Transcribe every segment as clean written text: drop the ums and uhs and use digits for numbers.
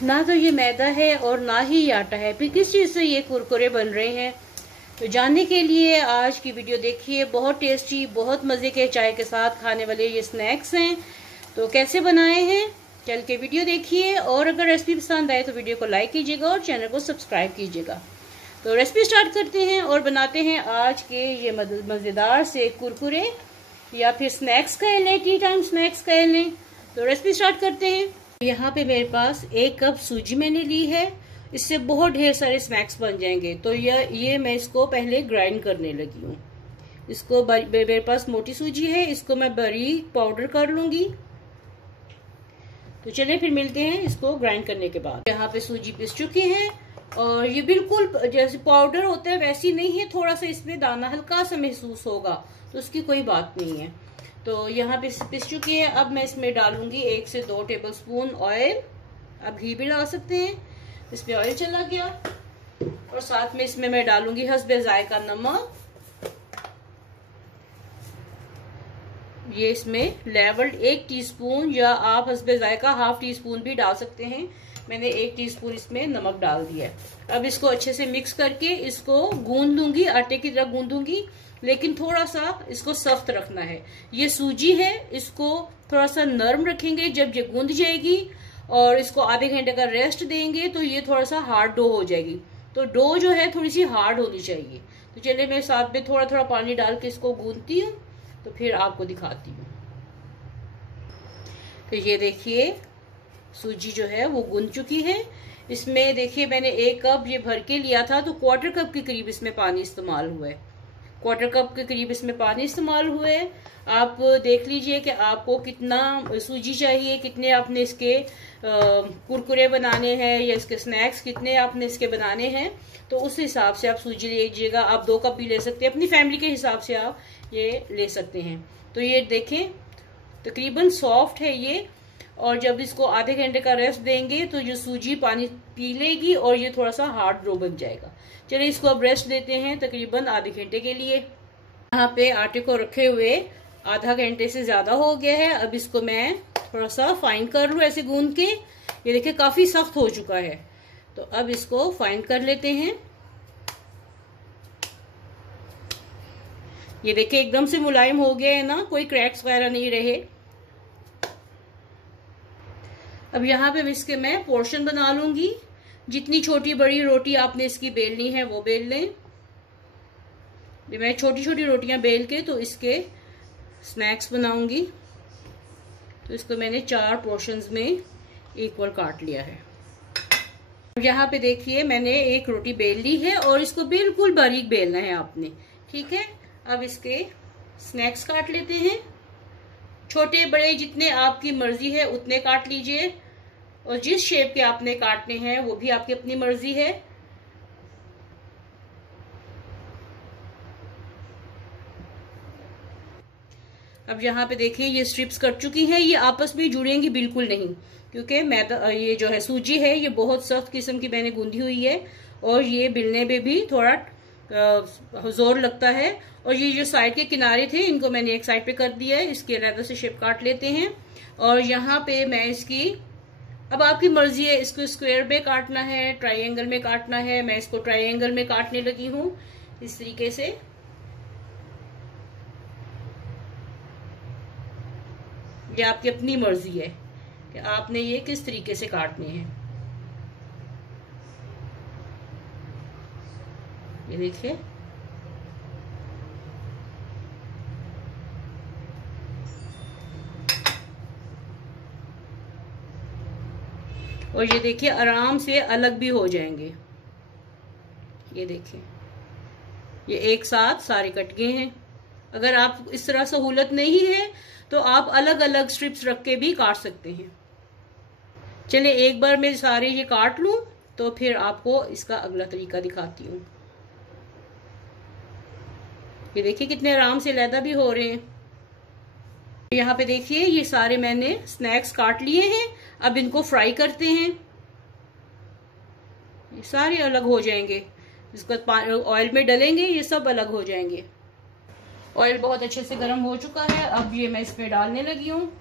ना तो ये मैदा है और ना ही ये आटा है, फिर किस चीज़ से ये कुरकुरे बन रहे हैं। तो जानने के लिए आज की वीडियो देखिए। बहुत टेस्टी, बहुत मज़े के चाय के साथ खाने वाले ये स्नैक्स हैं। तो कैसे बनाए हैं चल के वीडियो देखिए, और अगर रेसिपी पसंद आए तो वीडियो को लाइक कीजिएगा और चैनल को सब्सक्राइब कीजिएगा। तो रेसिपी स्टार्ट करते हैं और बनाते हैं आज के ये मज़ेदार से कुरकुरे, या फिर स्नैक्स कह लें, टी टाइम स्नैक्स कह लें। तो रेसिपी स्टार्ट करते हैं। यहाँ पे मेरे पास 1 कप सूजी मैंने ली है। इससे बहुत ढेर सारे स्नैक्स बन जाएंगे। तो ये मैं इसको पहले ग्राइंड करने लगी हूँ। इसको मेरे पास मोटी सूजी है, इसको मैं बारीक पाउडर कर लूंगी। तो चलिए फिर मिलते हैं इसको ग्राइंड करने के बाद। यहाँ पे सूजी पिस चुकी है और ये बिल्कुल जैसे पाउडर होता है वैसी नहीं है, थोड़ा सा इसमें दाना हल्का सा महसूस होगा, तो उसकी कोई बात नहीं है। तो यहाँ पे पिस चुकी है। अब मैं इसमें डालूंगी 1 से 2 टेबलस्पून ऑयल। आप घी भी डाल सकते हैं। इसमें ऑयल चला गया और साथ में इसमें मैं डालूंगी हस्बे जायका नमक। ये इसमें लेवल्ड 1 टीस्पून, या आप हस्बे जायका ½ टीस्पून भी डाल सकते हैं। मैंने 1 टीस्पून इसमें नमक डाल दिया। अब इसको अच्छे से मिक्स करके इसको गूंद लूंगी, आटे की तरह गूंदूंगी, लेकिन थोड़ा सा इसको सख्त रखना है। ये सूजी है, इसको थोड़ा सा नरम रखेंगे। जब ये गूंद जाएगी और इसको आधे घंटे का रेस्ट देंगे तो ये थोड़ा सा हार्ड डो हो जाएगी। तो डो जो है थोड़ी सी हार्ड होनी चाहिए। तो चलिए मैं साथ में थोड़ा थोड़ा पानी डाल के इसको गूंदती हूँ, तो फिर आपको दिखाती हूँ। तो ये देखिए सूजी जो है वो गूंद चुकी है। इसमें देखिए मैंने 1 कप ये भर के लिया था, तो 1/4 कप के करीब इसमें पानी इस्तेमाल हुआ है। 1/4 कप के करीब इसमें पानी इस्तेमाल हुए। आप देख लीजिए कि आपको कितना सूजी चाहिए, कितने आपने इसके कुरकुरे बनाने हैं या इसके स्नैक्स कितने आपने इसके बनाने हैं, तो उस हिसाब से आप सूजी लीजिएगा। आप 2 कप भी ले सकते हैं, अपनी फैमिली के हिसाब से आप ये ले सकते हैं। तो ये देखें तकरीबन सॉफ्ट है ये, और जब इसको आधे घंटे का रेस्ट देंगे तो ये सूजी पानी पी लेगी और ये थोड़ा सा हार्ड डो बन जाएगा। चलिए इसको अब रेस्ट देते हैं तकरीबन आधे घंटे के लिए। यहाँ पे आटे को रखे हुए आधा घंटे से ज्यादा हो गया है। अब इसको मैं थोड़ा सा फाइन कर लूँ ऐसे गूंद के। ये देखिए काफी सख्त हो चुका है। तो अब इसको फाइन कर लेते हैं। ये देखिए एकदम से मुलायम हो गया है ना, कोई क्रैक्स वगैरह नहीं रहे। अब यहाँ पे इसके मैं पोर्शन बना लूंगी। जितनी छोटी बड़ी रोटी आपने इसकी बेलनी है वो बेल लें। मैं छोटी छोटी रोटियां बेल के तो इसके स्नैक्स बनाऊंगी। तो इसको मैंने 4 पोर्शंस में इक्वल काट लिया है। यहाँ पे देखिए मैंने 1 रोटी बेल ली है और इसको बिल्कुल बारीक बेलना है आपने, ठीक है। अब इसके स्नैक्स काट लेते हैं। छोटे बड़े जितने आपकी मर्जी है उतने काट लीजिए, और जिस शेप के आपने काटने हैं वो भी आपकी अपनी मर्जी है। अब यहाँ पे देखिए ये स्ट्रिप्स कट चुकी हैं। ये आपस में जुड़ेंगी बिल्कुल नहीं, क्योंकि मैदा ये जो है सूजी है ये बहुत सख्त किस्म की मैंने गूंदी हुई है, और ये बेलने में भी थोड़ा जोर लगता है। और ये जो साइड के किनारे थे इनको मैंने एक साइड पे कर दिया है। इसके अलग से शेप काट लेते हैं। और यहाँ पे मैं इसकी, अब आपकी मर्जी है, इसको स्क्वायर में काटना है, ट्रायंगल में काटना है। मैं इसको ट्रायंगल में काटने लगी हूँ इस तरीके से। ये आपकी अपनी मर्जी है कि आपने ये किस तरीके से काटने हैं। ये देखिए और ये देखिए आराम से अलग भी हो जाएंगे। ये देखिए ये एक साथ सारे कट गए हैं। अगर आप इस तरह सहूलत नहीं है तो आप अलग अलग स्ट्रिप्स रख के भी काट सकते हैं। चलिए एक बार मैं सारे ये काट लूं तो फिर आपको इसका अगला तरीका दिखाती हूँ। ये देखिए कितने आराम से लैदा भी हो रहे हैं। यहाँ पे देखिए ये सारे मैंने स्नैक्स काट लिए हैं। अब इनको फ्राई करते हैं। ये सारे अलग हो जाएंगे, इसको ऑयल में डलेंगे, ये सब अलग हो जाएंगे। ऑयल बहुत अच्छे से गर्म हो चुका है। अब ये मैं इसमें डालने लगी हूँ।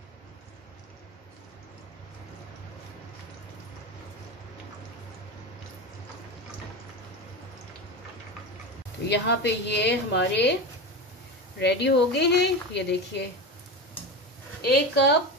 तो यहाँ पे ये हमारे रेडी हो गए हैं। ये देखिए 1 कप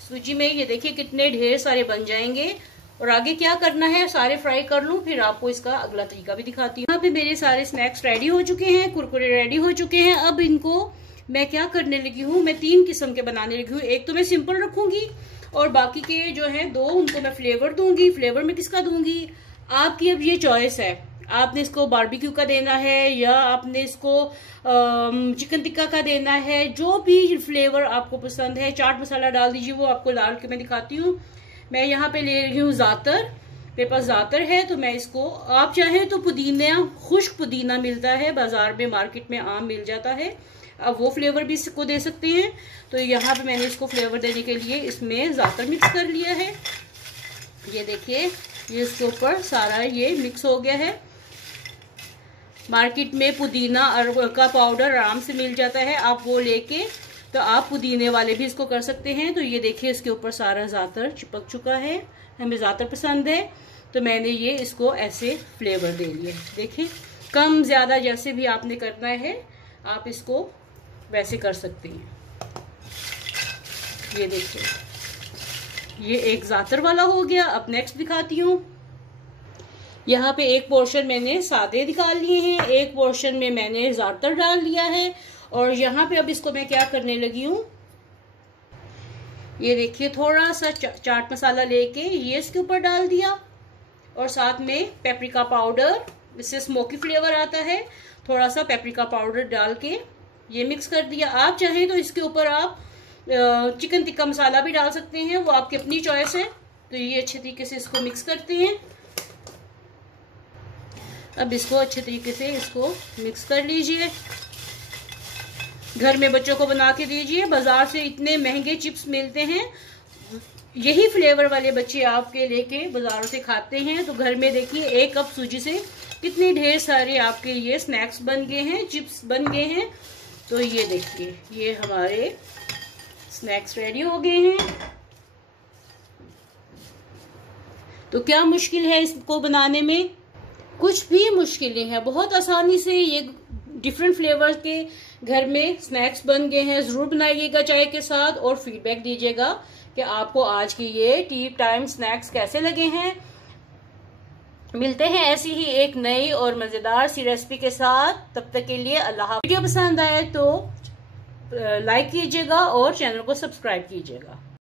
सूजी में ये देखिए कितने ढेर सारे बन जाएंगे। और आगे क्या करना है, सारे फ्राई कर लूं, फिर आपको इसका अगला तरीका भी दिखाती हूँ। यहाँ पे मेरे सारे स्नैक्स रेडी हो चुके हैं, कुरकुरे रेडी हो चुके हैं। अब इनको मैं क्या करने लगी हूँ, मैं 3 किस्म के बनाने लगी हूँ। एक तो मैं सिंपल रखूंगी और बाकी के जो है 2 उनको मैं फ्लेवर दूंगी। फ्लेवर में किसका दूंगी, आपकी अब ये चॉइस है। आपने इसको बारबेक्यू का देना है या आपने इसको चिकन टिक्का का देना है, जो भी फ्लेवर आपको पसंद है। चाट मसाला डाल दीजिए, वो आपको डाल के मैं दिखाती हूँ। मैं यहाँ पे ले रही हूँ ज़ातर, मेरे पास ज़ातर है तो मैं इसको, आप चाहे तो पुदीना, खुश्क पुदीना मिलता है बाजार में, मार्केट में आम मिल जाता है, अब वो फ्लेवर भी इसको दे सकते हैं। तो यहाँ पे मैंने इसको फ्लेवर देने के लिए इसमें ज़ातर मिक्स कर लिया है। ये देखिए ये इसके ऊपर सारा ये मिक्स हो गया है। मार्केट में पुदीना का पाउडर आराम से मिल जाता है, आप वो लेके तो आप पुदीने वाले भी इसको कर सकते हैं। तो ये देखिए इसके ऊपर सारा ज़ातर चिपक चुका है, हमें ज़ातर पसंद है तो मैंने ये इसको ऐसे फ्लेवर दे लिए। देखिए कम ज़्यादा जैसे भी आपने करना है आप इसको वैसे कर सकते हैं। ये देखिए ये एक ज़ातर वाला हो गया। अब नेक्स्ट दिखाती हूँ। यहाँ पे एक पोर्शन मैंने सादे निकाल लिए हैं, एक पोर्शन में मैंने ज़ातर डाल लिया है। और यहाँ पे अब इसको मैं क्या करने लगी हूँ, ये देखिए थोड़ा सा चाट मसाला लेके ये इसके ऊपर डाल दिया और साथ में पेपरिका पाउडर, इससे स्मोकी फ्लेवर आता है। थोड़ा सा पेपरिका पाउडर डाल के ये मिक्स कर दिया। आप चाहें तो इसके ऊपर आप चिकन टिक्का मसाला भी डाल सकते हैं, वो आपकी अपनी चॉइस है। तो ये अच्छे तरीके से इसको मिक्स करते हैं। अब इसको अच्छे तरीके से इसको मिक्स कर लीजिए। घर में बच्चों को बना के दीजिए, बाजार से इतने महंगे चिप्स मिलते हैं, यही फ्लेवर वाले बच्चे आपके लेके बाजारों से खाते हैं। तो घर में देखिए 1 कप सूजी से कितने ढेर सारे आपके ये स्नैक्स बन गए हैं, चिप्स बन गए हैं। तो ये देखिए ये हमारे स्नैक्स रेडी हो गए हैं। तो क्या मुश्किल है इसको बनाने में, कुछ भी मुश्किल नहीं है, बहुत आसानी से ये डिफरेंट फ्लेवर के घर में स्नैक्स बन गए हैं। जरूर बनाइएगा चाय के साथ और फीडबैक दीजिएगा कि आपको आज की ये टी टाइम स्नैक्स कैसे लगे हैं। मिलते हैं ऐसी ही एक नई और मजेदार सी रेसिपी के साथ, तब तक के लिए अल्लाह हाफ़िज़। वीडियो पसंद आए तो लाइक कीजिएगा और चैनल को सब्सक्राइब कीजिएगा।